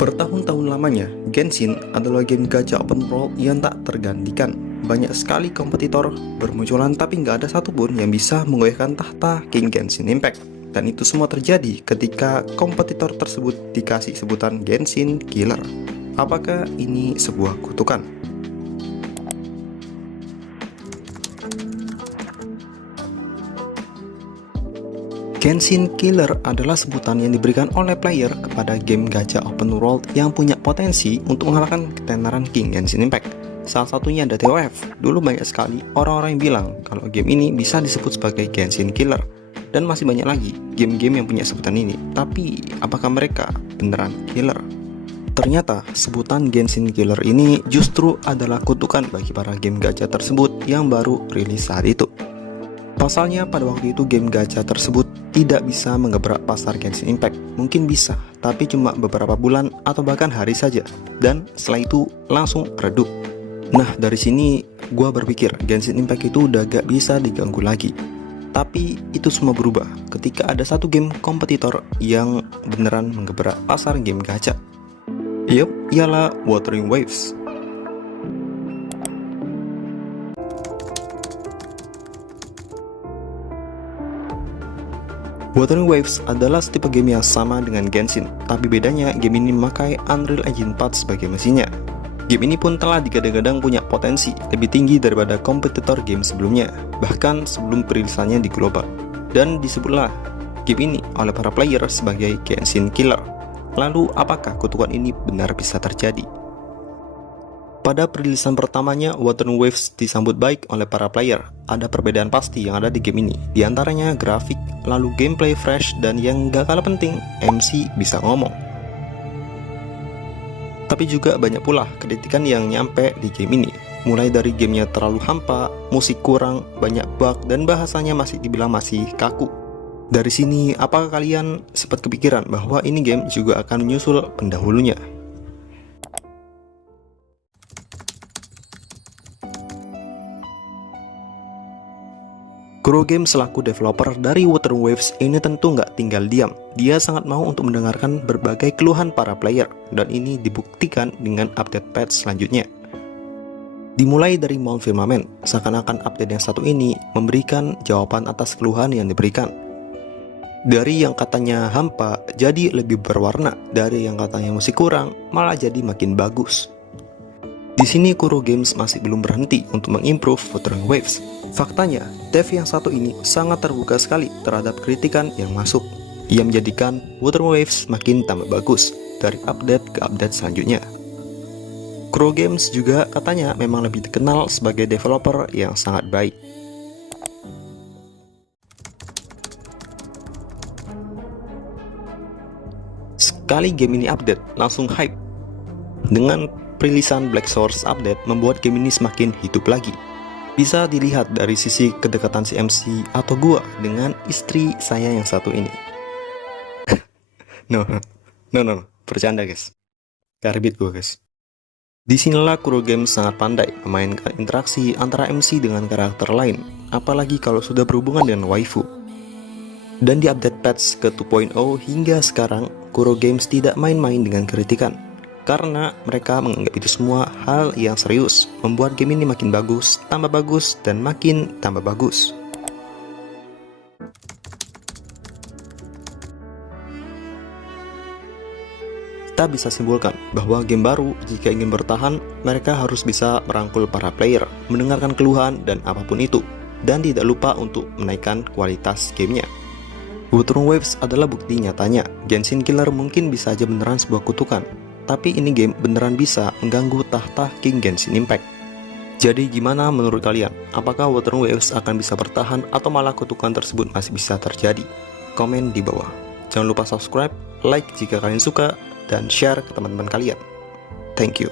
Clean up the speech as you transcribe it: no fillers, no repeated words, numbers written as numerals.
Bertahun-tahun lamanya, Genshin adalah game gacha open world yang tak tergantikan. Banyak sekali kompetitor bermunculan tapi nggak ada satupun yang bisa mengoyahkan tahta King Genshin Impact. Dan itu semua terjadi ketika kompetitor tersebut dikasih sebutan Genshin Killer. Apakah ini sebuah kutukan? Genshin Killer adalah sebutan yang diberikan oleh player kepada game gacha open world yang punya potensi untuk mengalahkan ketenaran King Genshin Impact. Salah satunya ada TOF. Dulu banyak sekali orang-orang yang bilang kalau game ini bisa disebut sebagai Genshin Killer. Dan masih banyak lagi game-game yang punya sebutan ini. Tapi apakah mereka beneran killer? Ternyata sebutan Genshin Killer ini justru adalah kutukan bagi para game gacha tersebut yang baru rilis saat itu. Pasalnya pada waktu itu game gacha tersebut tidak bisa menggebrak pasar Genshin Impact. Mungkin bisa, tapi cuma beberapa bulan atau bahkan hari saja. Dan setelah itu langsung redup. Nah dari sini gua berpikir Genshin Impact itu udah gak bisa diganggu lagi. Tapi itu semua berubah ketika ada satu game kompetitor yang beneran menggebrak pasar game gacha. Yup, ialah Wuthering Waves. Wuthering Waves adalah tipe game yang sama dengan Genshin, tapi bedanya game ini memakai Unreal Engine 4 sebagai mesinnya. Game ini pun telah digadang-gadang punya potensi lebih tinggi daripada kompetitor game sebelumnya, bahkan sebelum perilisannya di global. Dan disebutlah game ini oleh para player sebagai Genshin Killer. Lalu apakah kutukan ini benar bisa terjadi? Pada perilisan pertamanya, Wuthering Waves disambut baik oleh para player. Ada perbedaan pasti yang ada di game ini, di antaranya grafik, lalu gameplay fresh, dan yang gak kalah penting, MC bisa ngomong. Tapi juga banyak pula kritikan yang nyampe di game ini, mulai dari gamenya terlalu hampa, musik kurang, banyak bug, dan bahasanya masih dibilang masih kaku. Dari sini, apakah kalian sempat kepikiran bahwa ini game juga akan menyusul pendahulunya? Kuro Games selaku developer dari Wuthering Waves ini tentu nggak tinggal diam. Dia sangat mau untuk mendengarkan berbagai keluhan para player, dan ini dibuktikan dengan update patch selanjutnya. Dimulai dari Mount Firmament, seakan-akan update yang satu ini memberikan jawaban atas keluhan yang diberikan. Dari yang katanya hampa, jadi lebih berwarna. Dari yang katanya musik kurang, malah jadi makin bagus. Di sini Kuro Games masih belum berhenti untuk mengimprove Wuthering Waves. Faktanya, dev yang satu ini sangat terbuka sekali terhadap kritikan yang masuk. Ia menjadikan Wuthering Waves makin tambah bagus dari update ke update selanjutnya. Kuro Games juga katanya memang lebih dikenal sebagai developer yang sangat baik. Sekali game ini update, langsung hype. Dengan perilisan Black Source update membuat game ini semakin hidup lagi. Bisa dilihat dari sisi kedekatan si MC atau gua dengan istri saya yang satu ini. No, bercanda guys. Karbit gua guys. Disinilah Kuro Games sangat pandai memainkan interaksi antara MC dengan karakter lain, apalagi kalau sudah berhubungan dengan waifu. Dan di update patch ke 2.0 hingga sekarang, Kuro Games tidak main-main dengan kritikan. Karena mereka menganggap itu semua hal yang serius, membuat game ini makin bagus, dan makin tambah bagus. Kita bisa simpulkan bahwa game baru jika ingin bertahan, mereka harus bisa merangkul para player, mendengarkan keluhan dan apapun itu, dan tidak lupa untuk menaikkan kualitas gamenya. Wuthering Waves adalah bukti nyatanya, Genshin Killer mungkin bisa aja beneran sebuah kutukan. Tapi ini game beneran bisa mengganggu tahta King Genshin Impact. Jadi gimana menurut kalian? Apakah Wuthering Waves akan bisa bertahan atau malah kutukan tersebut masih bisa terjadi? Komen di bawah. Jangan lupa subscribe, like jika kalian suka, dan share ke teman-teman kalian. Thank you.